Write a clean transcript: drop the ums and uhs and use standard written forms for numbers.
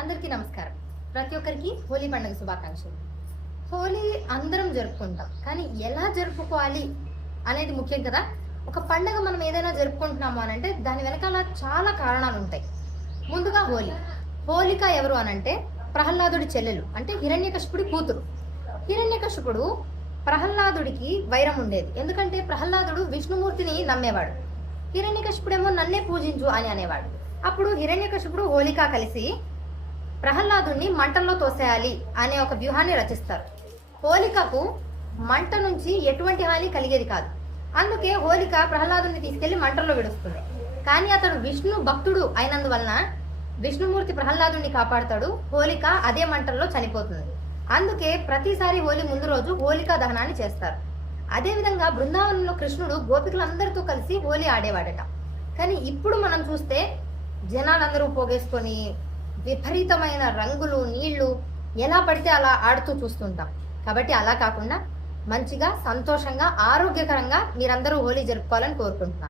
అందరికీ నమస్కారం. ప్రతి ఒక్కరికి హోలీ పండుగ శుభాకాంక్షలు. హోలీ అందరం జరుపుకుంటాం, కానీ ఎలా జరుపుకోవాలి అనేది ముఖ్యం కదా. ఒక పండుగ మనం ఏదైనా జరుపుకుంటున్నాము అనంటే దాని వెనకాల చాలా కారణాలు ఉంటాయి. ముందుగా హోలిక ఎవరు అనంటే ప్రహ్లాదుడి చెల్లెలు, అంటే హిరణ్యకశిపుడి కూతురు. హిరణ్యకశిపుడు ప్రహ్లాదుడికి వైరం ఉండేది, ఎందుకంటే ప్రహ్లాదుడు విష్ణుమూర్తిని నమ్మేవాడు. హిరణ్యకశిపుడేమో నన్నే పూజించు అని అనేవాడు. అప్పుడు హిరణ్యకశిపుడు హోలిక కలిసి ప్రహ్లాదుని మంటల్లో తోసేయాలి అనే ఒక వ్యూహాన్ని రచిస్తారు. హోలికకు మంట నుంచి ఎటువంటి హాని కలిగేది కాదు. అందుకే హోలిక ప్రహ్లాదుని తీసుకెళ్లి మంటల్లో విడుస్తుంది. కానీ అతడు విష్ణు భక్తుడు అయినందువలన విష్ణుమూర్తి ప్రహ్లాదుని కాపాడుతాడు. హోలిక అదే మంటల్లో చనిపోతుంది. అందుకే ప్రతిసారి హోలీ ముందు రోజు హోలికా దహనాన్ని చేస్తారు. అదేవిధంగా బృందావనంలో కృష్ణుడు గోపికలందరితో కలిసి హోలీ ఆడేవాడట. కానీ ఇప్పుడు మనం చూస్తే జనాలందరూ పోగేసుకొని విపరీతమైన రంగులు, నీళ్లు ఎలా పడితే అలా ఆడుతూ చూస్తుంటాం. కాబట్టి అలా కాకుండా మంచిగా, సంతోషంగా, ఆరోగ్యకరంగా మీరందరూ హోలీ జరుపుకోవాలని కోరుకుంటున్నాను.